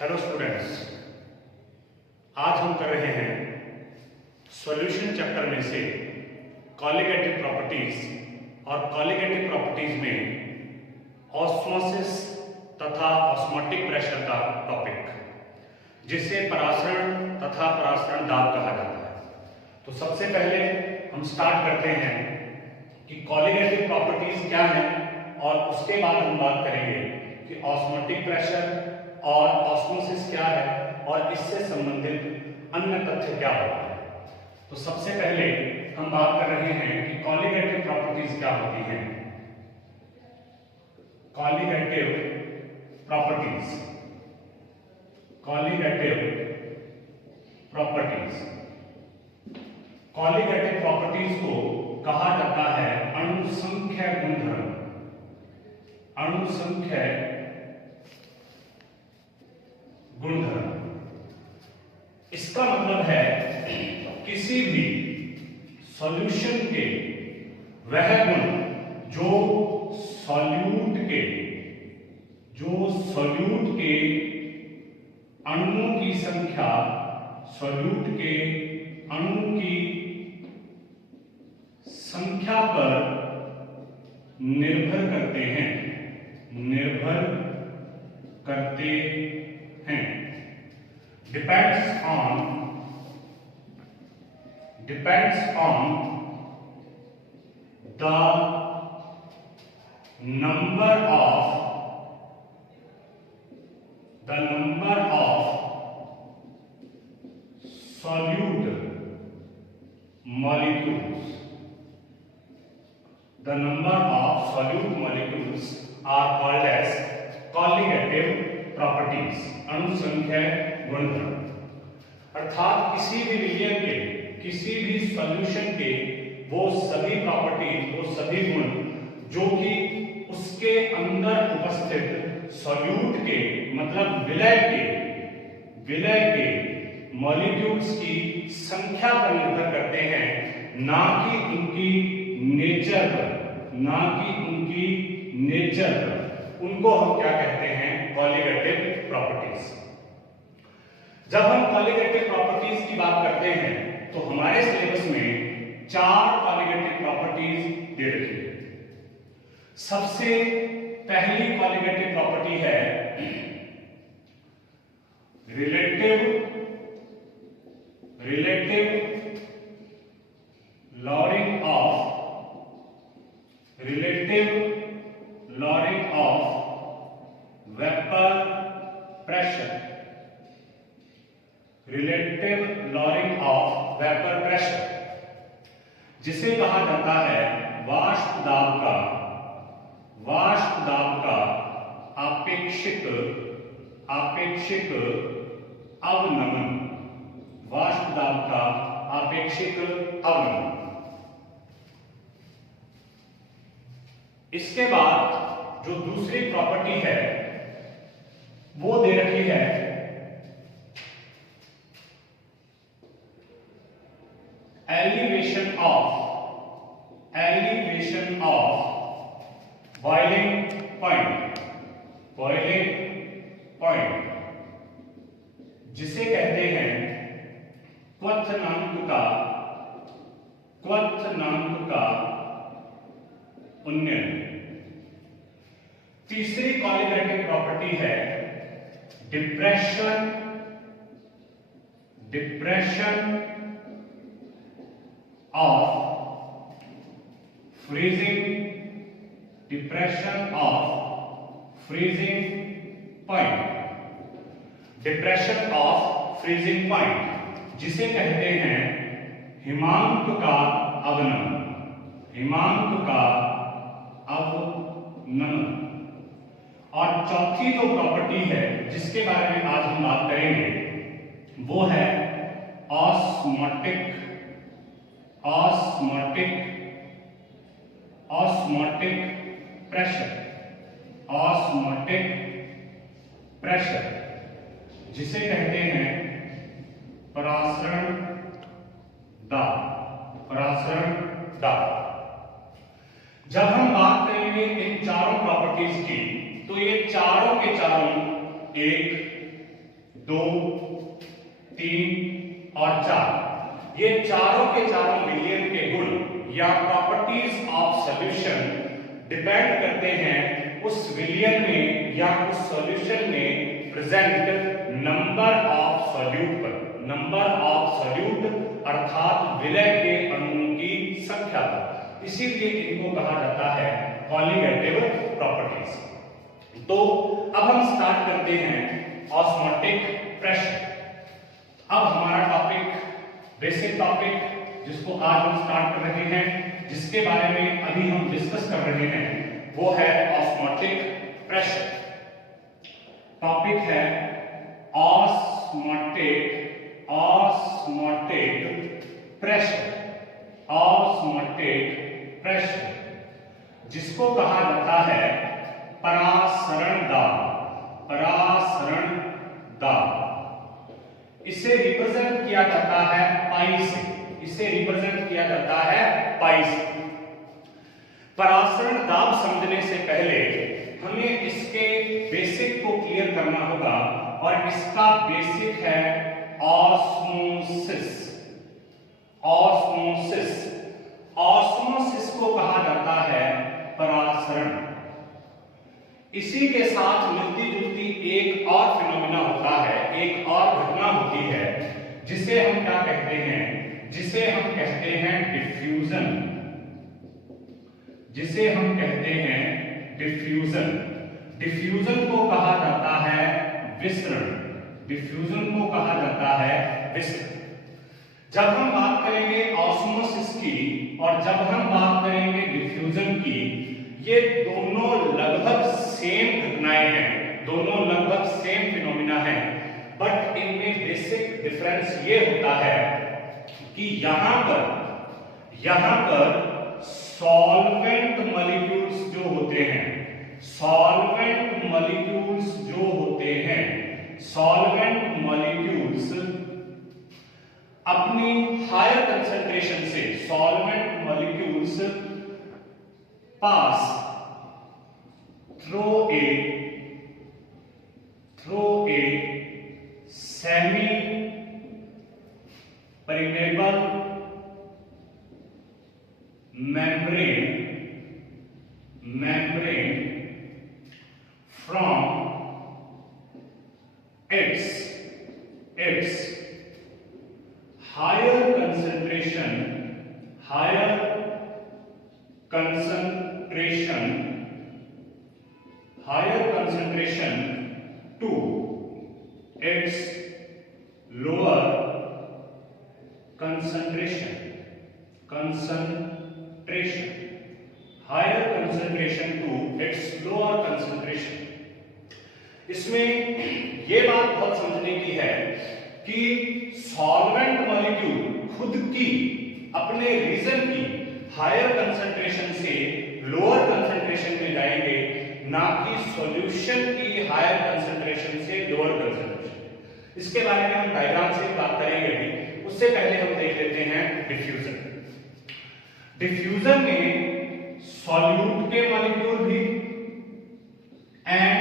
Hello students, आज हम कर रहे हैं सॉल्यूशन चैप्टर में से कॉलिगेटिव प्रॉपर्टीज और कॉलिगेटिव प्रॉपर्टीज में ऑस्मोसिस तथा ऑस्मोटिक प्रेशर का टॉपिक, जिसे परासरण तथा परासरण दाब कहा जाता है। तो सबसे पहले हम स्टार्ट करते हैं कि कॉलिगेटिव प्रॉपर्टीज क्या है और उसके बाद हम बात करेंगे कि ऑस्मोटिक प्रेशर और ऑस्मोसिस क्या है और इससे संबंधित अन्य तथ्य क्या होते हैं। तो सबसे पहले हम बात कर रहे हैं कि कॉलिगेटिव प्रॉपर्टीज क्या होती हैं। Colligative properties, colligative properties, colligative properties को कहा जाता है अणुसंख्य गुणधर्म। अणुसंख्य गुणधर्म, इसका मतलब है किसी भी सॉल्यूशन के वह गुण जो सॉल्यूट के अणुओं की संख्या, सॉल्यूट के अणुओं की संख्या पर निर्भर करते हैं, निर्भर करते हैं। depends on the number of solute molecules. The number of solute molecules are called as colligative properties, अणुसंख्य गुणधर्म। अर्थात किसी भी विलयन के, किसी भी सॉल्यूशन के वो सभी प्रॉपर्टीज, वो सभी गुण जो कि उसके अंदर उपस्थित सॉल्यूट के मतलब विलय के मॉलिक्यूल्स की संख्या पर निर्भर करते हैं, ना कि उनकी नेचर पर, ना कि उनकी नेचर पर। उनको हम क्या कहते हैं? Colligative properties. जब हम कॉलिगेटिव प्रॉपर्टीज की बात करते हैं तो हमारे सिलेबस में 4 कॉलिगेटिव प्रॉपर्टीज दे रखी है। सबसे पहली कॉलिगेटिव प्रॉपर्टी है relative lowering of vapour pressure, relative lowering of vapour pressure, जिसे कहा जाता है वाष्प दाब का आपेक्षिक अवनमन, वाष्प दाब का आपेक्षिक अवनमन। इसके बाद जो दूसरी प्रॉपर्टी है वो दे रखी है एलिवेशन ऑफ बॉइलिंग पॉइंट, जिसे कहते हैं क्वथनांक का उन्नयन। तीसरी कॉलिगेटिव प्रॉपर्टी है डिप्रेशन ऑफ फ्रीजिंग पॉइंट, जिसे कहते हैं हिमांक का अवनमन। और चौथी जो प्रॉपर्टी है जिसके बारे में आज हम बात करेंगे वो है ऑस्मोटिक प्रेशर, जिसे कहते हैं परासरण दाब। जब हम बात करेंगे इन चारों प्रॉपर्टीज की तो ये चारों के चारों एक 2, 3 और 4, ये चारों के चारों विलयन के गुण या प्रॉपर्टीज ऑफ सॉल्यूशन डिपेंड करते हैं उस विलयन में या उस सॉल्यूशन में प्रेजेंट नंबर ऑफ सॉल्यूट पर। नंबर ऑफ सॉल्यूट अर्थात विलय के अणुओं की संख्या पर। इसीलिए इनको कहा जाता है कॉलिगेटिव प्रॉपर्टीज। तो अब हम स्टार्ट करते हैं ऑस्मोटिक प्रेशर। अब हमारा टॉपिक, बेसिक टॉपिक जिसको आज हम स्टार्ट कर रहे हैं, जिसके बारे में अभी हम डिस्कस कर रहे हैं, वो है ऑस्मोटिक प्रेशर। टॉपिक है ऑस्मोटिक प्रेशर। ऑस्मोटिक प्रेशर जिसको कहा जाता है परासरण दाब। परासरण दाब इसे रिप्रेजेंट किया जाता है पाई से। इसे रिप्रेजेंट किया जाता है पाई से। परासरण दाब समझने से पहले हमें इसके बेसिक को क्लियर करना होगा, और इसका बेसिक है ऑस्मोसिस। ऑस्मोसिस, ऑस्मोसिस को कहा जाता है परासरण। इसी के साथ मिलती जुलती एक और फिनोमेना होता है, एक और घटना होती है, जिसे हम क्या कहते हैं? जिसे हम कहते हैं डिफ्यूजन। जिसे हम कहते हैं डिफ्यूजन। डिफ्यूजन को कहा जाता है विसरण। डिफ्यूजन को कहा जाता है विसरण। जब हम बात करेंगे ऑस्मोसिस की और जब हम बात करेंगे डिफ्यूजन की, ये दोनों लगभग सेम घटनाएं हैं, दोनों लगभग सेम फिनोमिना हैं, बट इनमें बेसिक डिफरेंस ये होता है कि यहां पर सॉल्वेंट मॉलिक्यूल्स जो होते हैं, सॉल्वेंट मॉलिक्यूल्स जो होते हैं, सॉल्वेंट मॉलिक्यूल्स अपनी हायर कंसंट्रेशन से, solvent molecules pass through a semi permeable membrane from its higher concentration to its lower concentration, higher concentration to its lower concentration। इसमें यह बात बहुत समझने की है कि सॉल्वेंट मॉलिक्यूल खुद की अपने रीजन की हायर कंसंट्रेशन से लोअर कंसंट्रेशन में जाएंगे, ना कि सॉल्यूशन की हायर कंसंट्रेशन से लोअर कंसंट्रेशन। इसके बारे में हम डायग्राम से बात करेंगे अभी, उससे पहले हम देख लेते हैं डिफ्यूजन। डिफ्यूजन में सॉल्यूट के मॉलिक्यूल भी एंड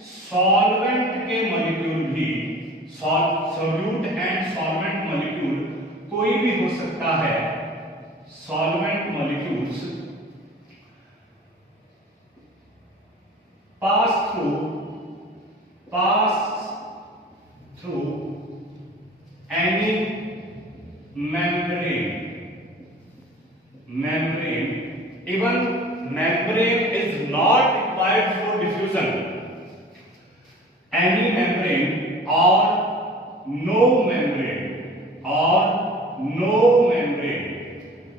सॉल्वेंट के मॉलिक्यूल भी, सॉल्यूट एंड सॉल्वेंट मॉलिक्यूल कोई भी हो सकता है। Solvent molecules pass through any membrane, even membrane is not required for diffusion, any membrane or no membrane,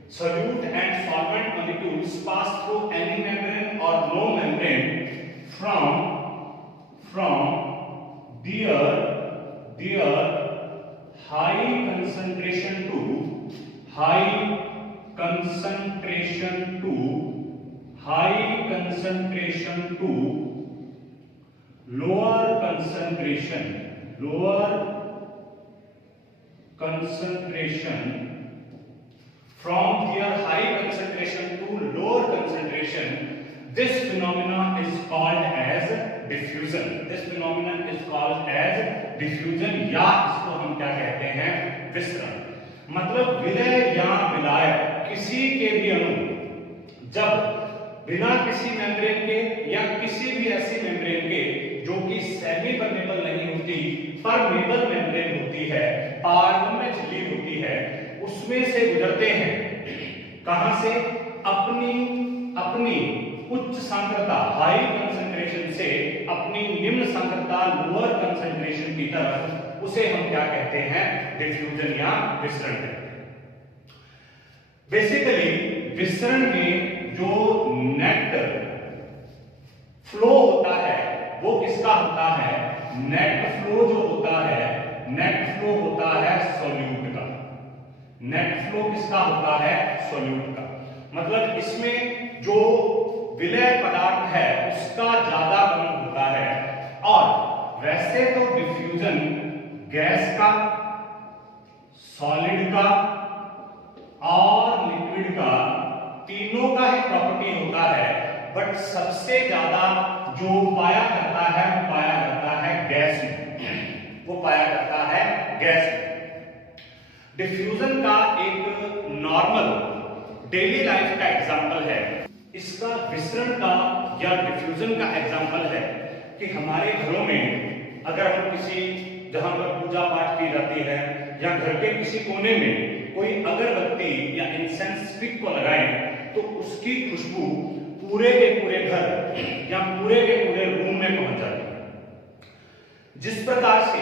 solute and solvent molecules pass through any membrane or no membrane from their high concentration to lower concentration from their high concentration to lower concentration. This phenomenon is called as diffusion. Diffusion या इसको हम क्या कहते हैं, विसरण। मतलब विलय या विलायक किसी के भी अणु जब बिना किसी मेम्ब्रेन के या किसी भी ऐसी मेम्ब्रेन के जो कि सेमी परमेबल नहीं होती, परमेबल मेम्ब्रेन होती है, पार्ट में झिल्ली होती है, उसमें से गुजरते हैं। कहां से? अपनी उच्च सांद्रता हाई कंसंट्रेशन से अपनी निम्न सांद्रता लोअर कंसंट्रेशन की तरफ, उसे हम क्या कहते हैं, डिफ्यूजन या विसरण कहते हैं। बेसिकली विसरण में जो नेट फ्लो होता है वो किसका होता है? नेट फ्लो जो होता है, नेट फ्लो होता है सॉल्यूट का। नेट फ्लो किसका होता है? सॉल्यूट का। मतलब इसमें जो विलय पदार्थ है उसका ज्यादा गमन होता है। और वैसे तो डिफ्यूजन गैस का, सॉलिड का और लिक्विड का तीनों का ही प्रॉपर्टी होता है, बट सबसे ज्यादा जो पाया जाता है वो पाया जाता है गैस में, वो पाया जाता है गैस में। डिफ्यूजन का एक नॉर्मल डेली लाइफ का एग्जांपल है, इसका विसरण का या डिफ्यूजन का एग्जांपल है कि हमारे घरों में अगर हम किसी जहां पर पूजा पाठ की जाती है या घर के किसी कोने में कोई अगरबत्ती या इंसेंस स्टिक को लगाएं तो उसकी खुशबू पूरे के पूरे घर या पूरे के पूरे रूम में पहुंच जाती है। जिस प्रकार से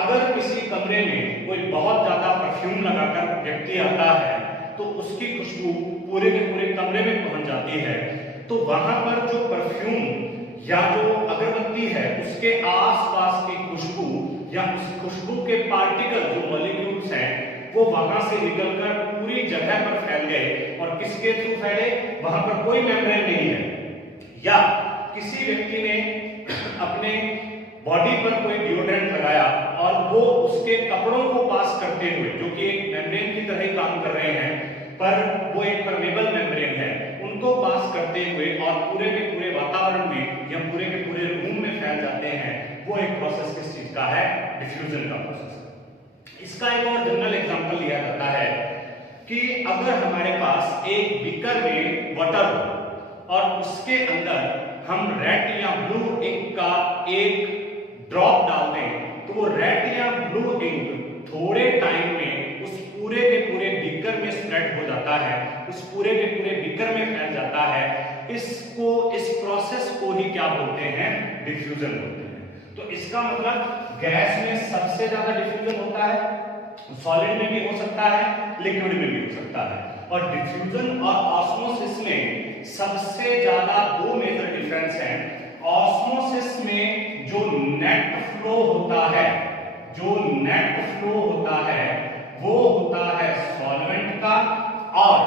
अगर किसी कमरे में कोई बहुत ज्यादा परफ्यूम लगाकर व्यक्ति आता है तो उसकी खुशबू पूरे के पूरे कमरे में पहुंच जाती है, तो वहां पर जो परफ्यूम या जो अगरबत्ती है उसके आसपास की खुशबू या उस खुशबू के पार्टिकल जो मॉलिक्यूल्स हैं वो वहां से निकलकर पूरी जगह पर फैल गए। और किसके थ्रू फैले? वहां पर कोई मेम्ब्रेन नहीं है, या किसी व्यक्ति ने अपने बॉडी पर कोई डिओड्रेंट लगाया और वो उसके कपड़ों को पास करते हुए, जो कि एक मेम्ब्रेन की तरह ही काम कर रहे हैं पर वो एक परमेबल मेम्ब्रेन है, उनको पास करते हुए और पूरे के पूरे वातावरण में या पूरे के पूरे रूम में फैल जाते हैं। वो एक प्रोसेस किस चीज का है? डिफ्यूजन का प्रोसेस। इसका एक और जनरल एग्जांपल लिया जाता है कि अगर हमारे पास एक बीकर में वाटर हो और उसके अंदर हम रेड या ब्लू इंक का एक ड्रॉप डाल दें तो वो रेड या ब्लू इंक थोड़े टाइम में उस पूरे के पूरे बीकर में स्प्रेड हो जाता है, उस पूरे के पूरे बीकर में फैल जाता है। इस प्रोसेस को ही क्या बोलते हैं? डिफ्यूजन बोलते हैं। तो इसका मतलब गैस में सबसे ज्यादा डिफ्यूजन होता है, सॉलिड में भी हो सकता है, लिक्विड में भी हो सकता है। और डिफ्यूजन और ऑस्मोसिस में सबसे ज्यादा दो मेजर डिफरेंस हैं। ऑस्मोसिस में जो नेट फ्लो होता है, जो नेट फ्लो होता है वो होता है सॉल्वेंट का, और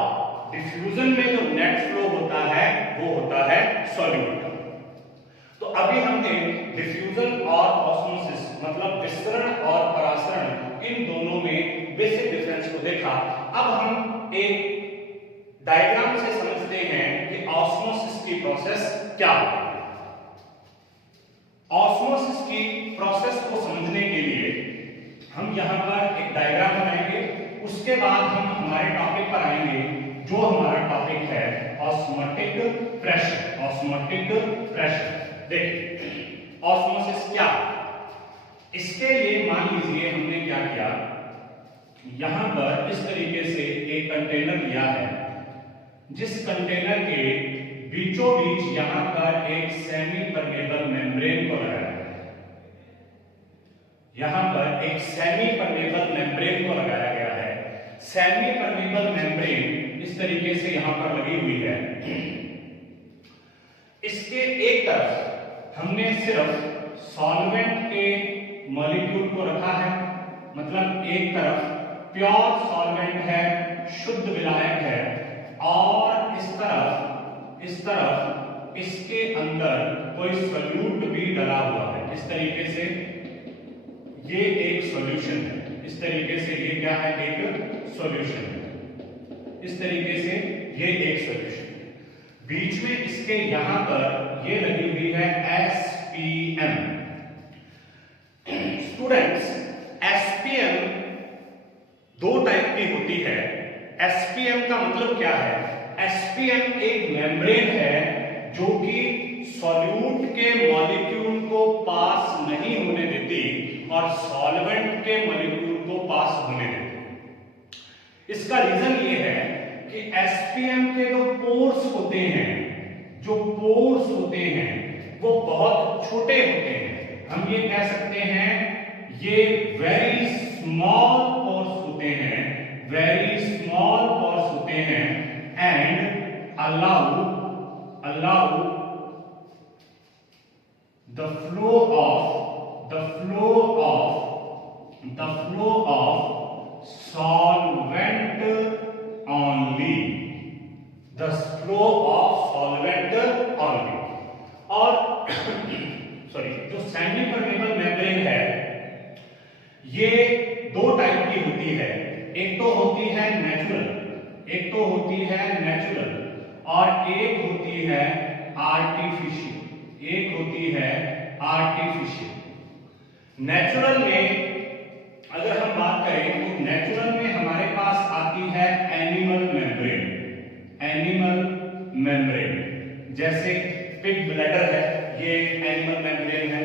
डिफ्यूजन में जो नेट फ्लो होता है वो होता है सॉल्यूट का। तो अभी हमने डिफ्यूजन और ऑस्मोसिस मतलब विसरण और परासरण इन दोनों में बेसिक डिफरेंस को देखा। अब हम एक डायग्राम से समझते हैं कि ऑस्मोसिस की प्रोसेस क्या है। ऑस्मोसिस की प्रोसेस को समझने के लिए हम यहां पर एक डायग्राम बनाएंगे, उसके बाद हम हमारे टॉपिक पर आएंगे जो हमारा टॉपिक है ऑस्मोटिक प्रेशर। ऑस्मोटिक प्रेशर देखिए ऑस्मोसिस क्या, इसके लिए मान लीजिए हमने क्या किया, यहां पर इस तरीके से एक कंटेनर लिया है, जिस कंटेनर के बीचों बीच यहां पर एक सेमी परमेबल मेम्ब्रेन को लगाया है। यहां पर एक सेमी परमेबल मेम्ब्रेन को लगाया गया है। सेमी परमेबल मेम्ब्रेन इस तरीके से यहां पर लगी हुई है। इसके एक तरफ हमने सिर्फ सॉल्वेंट के मॉलिक्यूल को रखा है, मतलब एक तरफ प्योर सॉल्वेंट है, शुद्ध विलायक है, और इस तरफ इसके अंदर कोई सॉल्यूट भी डला हुआ है। इस तरीके से ये एक सॉल्यूशन है, इस तरीके से ये क्या है? एक सॉल्यूशन है। इस तरीके से ये एक सॉल्यूशन है। बीच में इसके यहां पर ये लगी हुई है SPM। स्टूडेंट की होती है। एसपीएम का मतलब क्या है? एसपीएम एक मेम्ब्रेन है जो कि सॉल्यूट के मॉलिक्यूल को पास नहीं होने देती और सॉल्वेंट के मॉलिक्यूल को पास होने देती। इसका रीजन ये है कि एसपीएम के जो पोर्स होते हैं, वो बहुत छोटे होते हैं। हम ये कह सकते हैं ये वेरी स्मॉल पोर्स होते हैं, and allow the flow of solvent only, और सॉरी, जो सेमी परमेबल मेम्ब्रेन है ये दो टाइप की होती है। एक तो होती है नेचुरल और एक होती है आर्टिफिशियल। नेचुरल में अगर हम बात करें तो नेचुरल में हमारे पास आती है एनिमल मेम्ब्रेन, जैसे पिग ब्लैडर है, ये एनिमल मेम्ब्रेन है।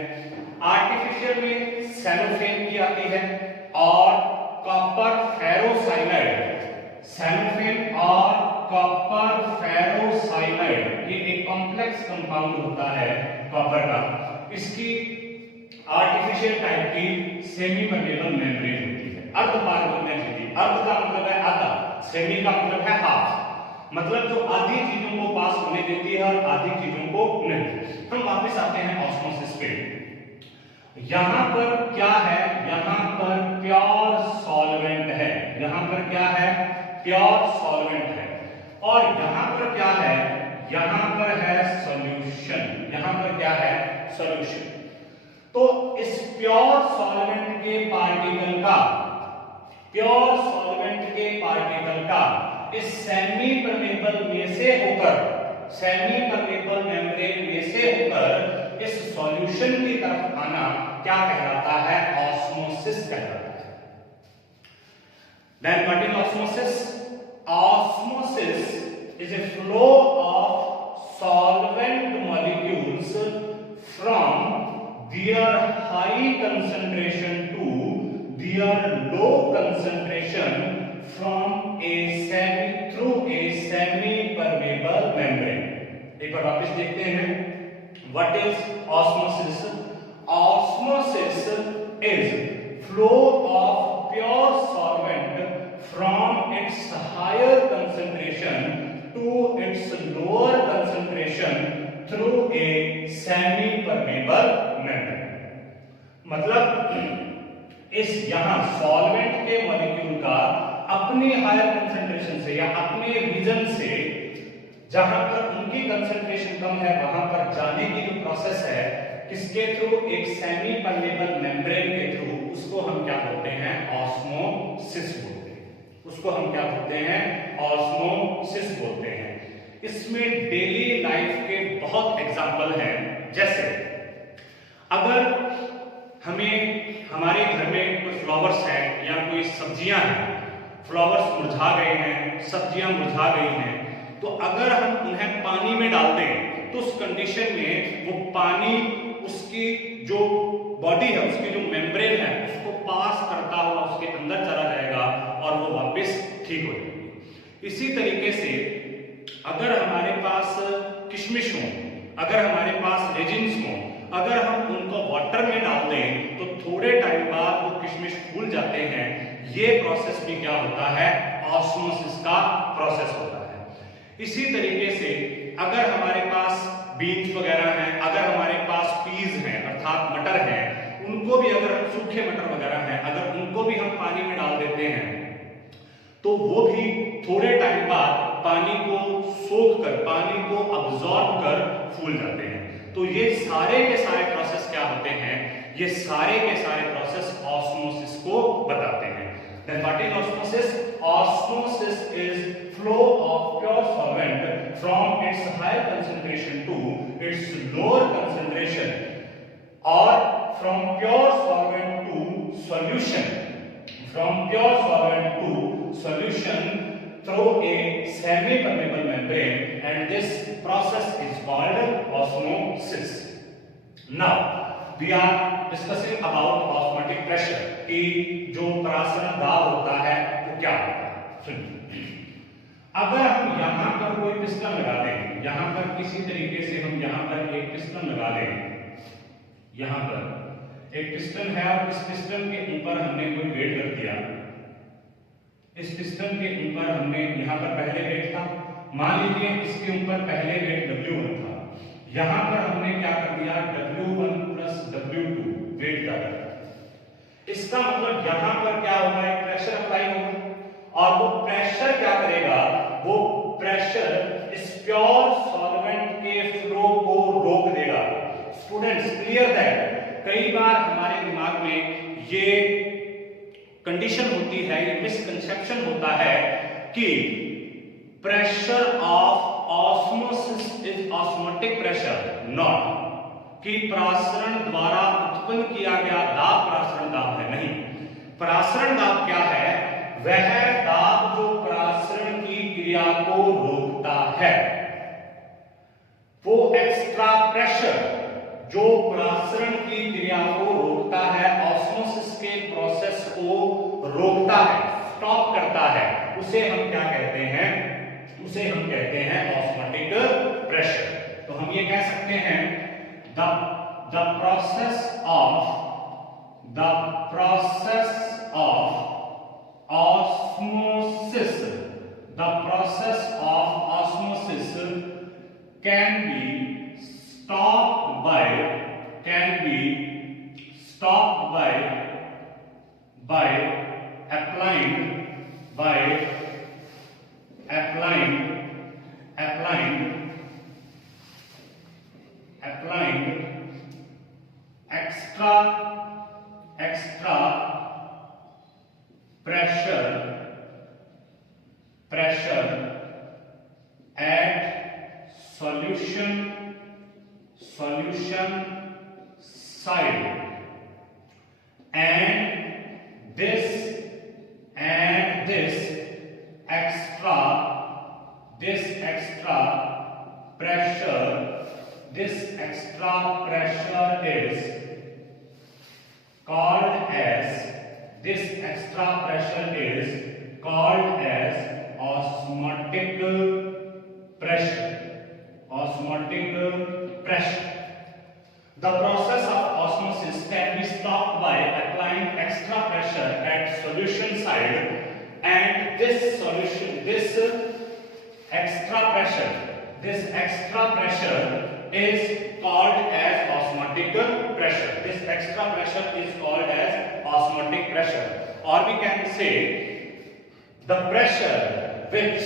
आर्टिफिशियल में सेलोफेन की आती है और कॉपर फेरोसाइनाइड, ये एक कॉम्प्लेक्स कंपाउंड होता है कॉपर का। इसकी आर्टिफिशियल टाइप की सेमी परमेबल मेम्ब्रेन होती है। अर्ध पारगम्य होती है। अर्ध का मतलब है आधा, सेमी का मतलब है हाफ, मतलब जो आधी चीजों को पास होने देती है और आधी चीजों को नहीं। हम वापस आते हैं ऑस्मोसिस पे। यहां पर क्या है? यहां पर प्योर सॉल्वेंट है, और यहां पर क्या है? यहां पर है सॉल्यूशन। तो इस प्योर सॉल्वेंट के पार्टिकल का इस सेमी परमेबल मेम्ब्रेन में से होकर इस सॉल्यूशन की तरफ आना क्या कहलाता है? ऑस्मोसिस कहलाता है। Then what is osmosis? Osmosis is a flow of solvent molecules from their high concentration to their low concentration through a semi permeable membrane. एक बार वापस देखते हैं, what is osmosis? Osmosis is flow of pure solvent from its higher concentration to its lower concentration through a semi permeable membrane। मतलब इस यहां solvent के molecule का अपनी हायर कंसंट्रेशन से या अपने रीजन से जहां पर उनकी कंसंट्रेशन कम है वहां पर जाने की जो प्रोसेस है, किसके थ्रू? एक सेमी परमेबल मेम्ब्रेन के थ्रू, उसको हम क्या बोलते हैं? ऑस्मोसिस बोलते हैं। इसमें डेली लाइफ के बहुत एग्जांपल हैं। जैसे अगर हमें हमारे घर में कोई फ्लावर्स है या कोई सब्जियां हैं, फ्लावर्स मुरझा गए हैं, सब्जियां मुरझा गई हैं, तो अगर हम उन्हें पानी में डाल दें तो उस कंडीशन में वो पानी उसकी जो बॉडी है, उसकी जो मेम्ब्रेन है, उसको पास करता हुआ उसके अंदर चला जाएगा और वो वापस ठीक हो जाएगी। इसी तरीके से अगर हमारे पास किशमिश हो, अगर हमारे पास रेजिन्स हो, अगर हम उनको वाटर में डाल दें तो थोड़े टाइम बाद वो किशमिश फूल जाते हैं। ये प्रोसेस भी क्या होता है? ऑस्मोसिस का प्रोसेस होता है। इसी तरीके से अगर हमारे पास बीन्स वगैरह हैं, अगर हमारे पास पीज हैं अर्थात मटर हैं, उनको भी अगर सूखे मटर वगैरह हैं, अगर उनको भी हम पानी में डाल देते हैं तो वो भी थोड़े टाइम बाद पानी को सोख कर, पानी को अब्सॉर्ब कर फूल जाते हैं। तो ये सारे के सारे प्रोसेस क्या होते हैं? ये सारे के सारे प्रोसेस ऑस्मोसिस को बताते हैं। Then what is osmosis? Osmosis is flow of pure solvent from its higher concentration to its lower concentration, or from pure solvent to solution, solution through a semi-permeable membrane, and this process is called osmosis. Now we are discussing about osmotic pressure कि जो परासरण दाब होता है वो क्या होता है। सुनिए, अगर हम यहाँ पर कोई पिस्टन लगा दें, यहाँ पर किसी तरीके से हम यहाँ पर एक पिस्टन लगा दें, यहाँ पर एक पिस्टन है और इस पिस्टन के ऊपर हमने कोई वेट रख दिया, इस पिस्टन के ऊपर हमने यहाँ पर पहले वेट था, मान लीजिए इसके ऊपर पहले वेट W1 था, यहाँ पर हमने क्या कर दिया W1 प्लस W2 वेट डाला। इसका मतलब यहाँ पर क्या होगा, एक प्रेशर अप्लाई होगा और वो प्रेशर क्या करेगा, वो प्रेशर इस प्योर सॉल्वेंट के फ्लो को रोक देगा। स्टूडेंट्स क्लियर दैट कई बार हमारे दिमाग में ये कंडीशन होती है, ये मिसकंसेप्शन होता है कि pressure of osmosis is osmotic pressure, not कि परासरण द्वारा उत्पन्न किया गया दाब परासरण दाब है, नहीं। परासरण दाब क्या है, वह दाब जो परासरण की क्रिया को रोकता है, वो एक्स्ट्रा प्रेशर जो परासरण की क्रिया को रोकता है, ऑस्मोसिस के प्रोसेस को रोकता है, स्टॉप करता है, उसे हम क्या कहते हैं, उसे हम कहते हैं ऑस्मोटिक प्रेशर। तो हम ये कह सकते हैं the process of osmosis, the process of osmosis can be stopped by applying extra pressure at solution side, and this extra pressure is called as osmotic pressure. The process of osmosis can be stopped by applying extra pressure at solution side, and this extra pressure is called as osmotic pressure. This extra pressure is called as osmotic pressure, or we can say the pressure which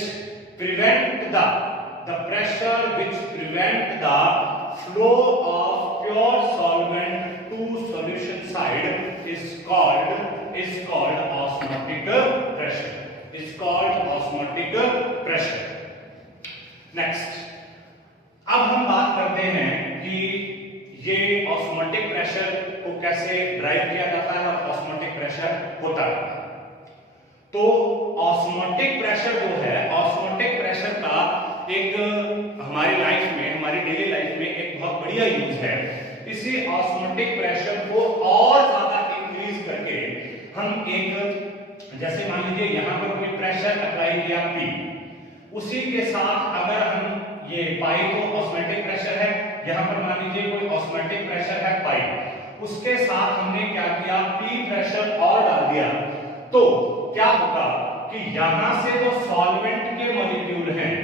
prevent the flow of pure solvent to solution side is called osmotic pressure. Is called osmotic pressure. Next, अब हम बात करते हैं कि ये osmotic pressure को कैसे drive किया जाता है और ऑस्मोटिक प्रेशर होता है। तो ऑस्मोटिक प्रेशर जो है, ऑस्मोटिक प्रेशर का एक हमारी लाइफ में, हमारी डेली लाइफ में एक बहुत बढ़िया यूज है। इसी ऑस्मोटिक प्रेशर को और ज्यादा इंक्रीज करके हम एक, जैसे मान लीजिए यहाँ पर कोई प्रेशर अप्लाई किया P, उसी के साथ अगर हम ये पाई तो ऑस्मोटिक प्रेशर है, यहाँ पर मान लीजिए कोई ऑस्मोटिक प्रेशर है पाई, उसके साथ हमने क्या किया, P प्रेशर और डाल दिया, तो क्या होगा कि यहाँ से जो सॉल्वेंट के मॉलिक्यूल हैं,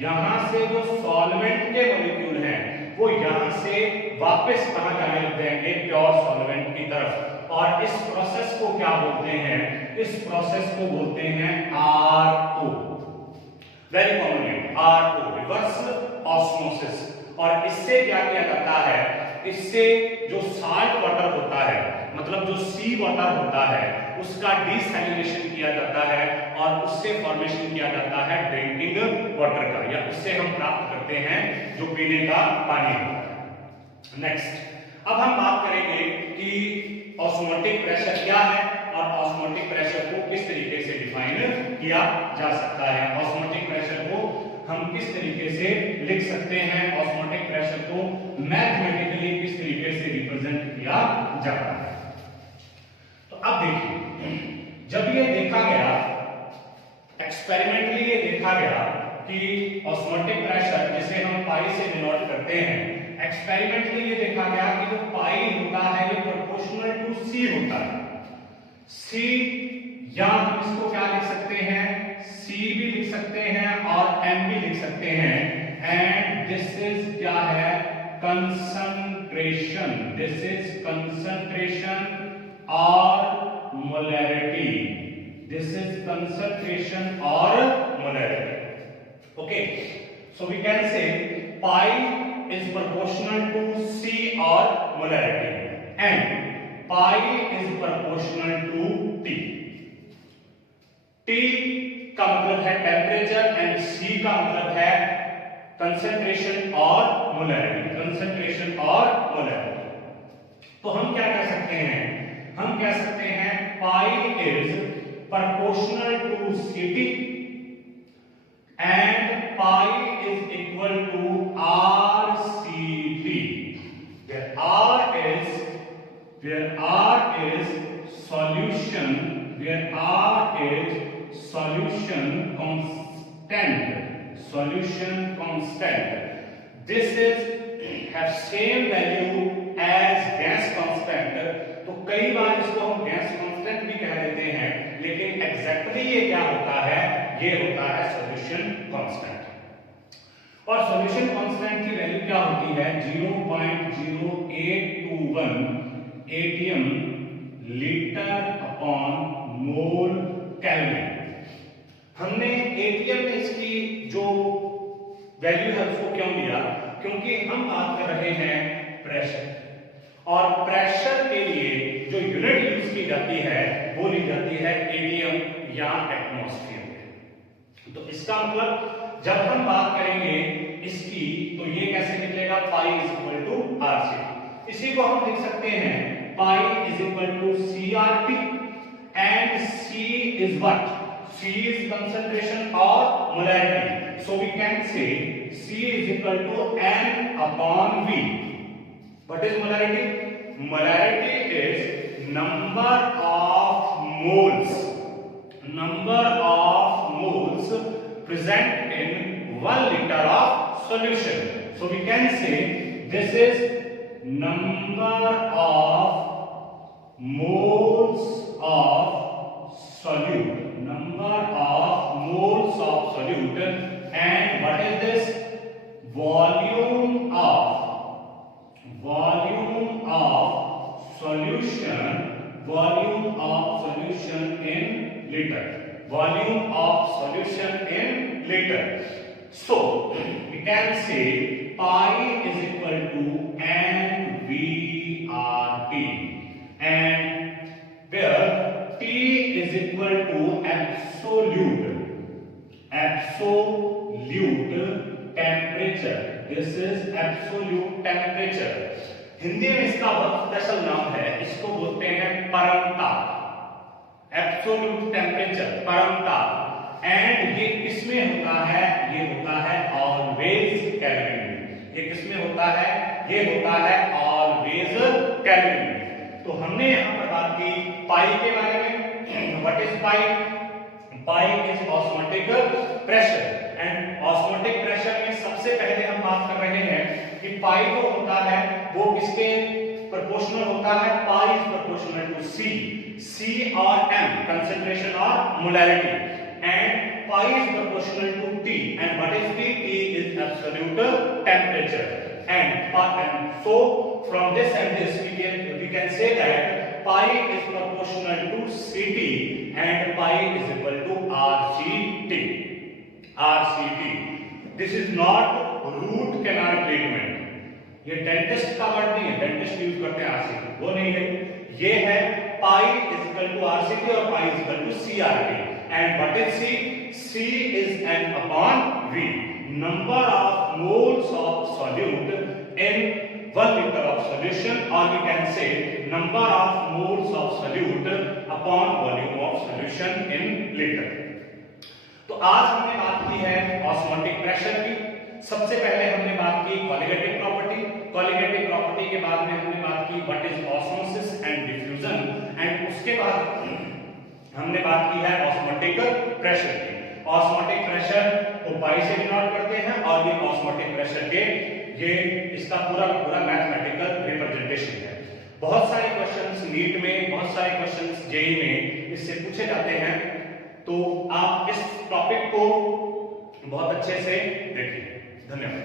यहाँ से जो सॉल्वेंट के मॉलिक्यूल हैं, वो यहाँ से वापस कहाँ जाने लग जाएंगे, प्योर सॉल्वेंट की तरफ। और इस प्रोसेस को क्या बोलते हैं, इस प्रोसेस को बोलते हैं RO, very common name RO, reverse osmosis. और इससे क्या किया जाता है, इससे जो साल्ट वाटर होता है, मतलब जो सी वाटर होता है, उसका डिसैलिनेशन किया जाता है और उससे फॉर्मेशन किया जाता है ड्रिंकिंग वाटर का, या उससे हम प्राप्त करते हैं जो पीने का पानी होता है। नेक्स्ट, अब हम बात करेंगे कि ऑस्मोटिक प्रेशर क्या है और ऑस्मोटिक प्रेशर को किस तरीके से डिफाइन किया जा सकता है, ऑस्मोटिक प्रेशर को हम किस तरीके से लिख सकते हैं, ऑस्मोटिक प्रेशर को मैथमेटिकली किस तरीके से रिप्रेजेंट किया जाता है। तो अब देखिए, जब ये देखा गया, एक्सपेरिमेंटली ये देखा गया कि ऑस्मोटिक प्रेशर जिसे हम पाई से डिनोट करते हैं, एक्सपेरिमेंटली ये देखा गया कि जो पाई होता है ये प्रोपोर्शनल टू सी होता है। सी या हम इसको क्या लिख सकते हैं, सी भी लिख सकते हैं और एम भी लिख सकते हैं। एंड दिस इज क्या है, कंसंट्रेशन, दिस इज कंसंट्रेशन और मोलैरिटी, दिस इज कंसंट्रेशन और molarity. Okay, so we can say pi is proportional to C or molarity and pi is proportional to T. T का मतलब है temperature and C का मतलब है concentration और molarity, concentration और मोलैरिटी। तो हम क्या कर सकते हैं, हम कह सकते हैं pi is proportional to Ct and pi is equal to RCT, where R is solution, where R is solution constant. This is have same value as gas constant. तो कई बार इसको हम गैस कांस्टेंट भी कह देते हैं, लेकिन एग्जैक्टली ये क्या होता है, ये होता है सॉल्यूशन कांस्टेंट। और सॉल्यूशन कांस्टेंट की वैल्यू क्या होती है, 0.0821 ATM litre upon mole kelvin. हमने एटीएम में इसकी जो वैल्यू है उसको क्यों लिया, क्योंकि हम बात कर रहे हैं प्रेशर, और प्रेशर के लिए जो यूनिट यूज की जाती है वो ली जाती है एटीएम या एटमॉस्फेयर। तो इसका मतलब जब हम बात करेंगे इसकी, तो ये कैसे निकलेगा, pi is equal to RC. इसी को हम लिख सकते हैं pi is equal to CRT and C is what, C is concentration और molarity. So we can say C is equal to N upon V. What is molarity? Molarity is number of moles present in 1 liter of solution. So we can say this is number of moles of solute, number of moles of solute, and what is this, volume of solution in liter, volume of solution in liter. So we can say pi is equal to NVRT, and where T is equal to absolute temperature. This is absolute temperature. Hindi में इसका बहुत special नाम है, इसको बोलते हैं परमताप, absolute temperature, परमताप। And ये किसमें होता है, ये होता है ऑलवेज केल्विन में। ये किसमें होता है, ये होता है ऑलवेज केल्विन में। तो हमने यहाँ पर बात की पाई के बारे में। What is pi? Pi is osmotic pressure, and osmotic pressure में सबसे पहले हम बात कर रहे हैं कि पाई जो होता है वो किसके प्रोपोर्शनल होता है, pi is proportional to C, C और एम कंसंट्रेशन और molarity, and pi is proportional to T, and what is T? T is absolute temperature, and so from this and this we can say that pi is proportional to Ct and pi is equal to RCT. This is not root canal treatment, ये dentist का word नहीं है, dentist use करते हैं RCT, वो नहीं है, ये है pi is equal to RCT और pi is equal to CRT, and what is C? C is n upon V, number of moles of solute in 1 liter of solution, or we can say number of moles of solute upon volume of solution in liter. तो आज हमने बात की है osmotic pressure की। सबसे पहले हमने बात की कॉलिगेटिव प्रॉपर्टी। कॉलिगेटिव प्रॉपर्टी के बाद में हमने बात की what is osmosis and diffusion, and उसके बाद हमने बात की है ऑस्मोटिक प्रेशर की। ऑस्मोटिक प्रेशर को पाई से डिनोट करते हैं, और ये ऑस्मोटिक प्रेशर के ये इसका पूरा मैथमेटिकल रिप्रेजेंटेशन है। बहुत सारे क्वेश्चंस नीट में, बहुत सारे क्वेश्चंस जेईई में इससे पूछे जाते हैं, तो आप इस टॉपिक को बहुत अच्छे से देखिए। धन्यवाद।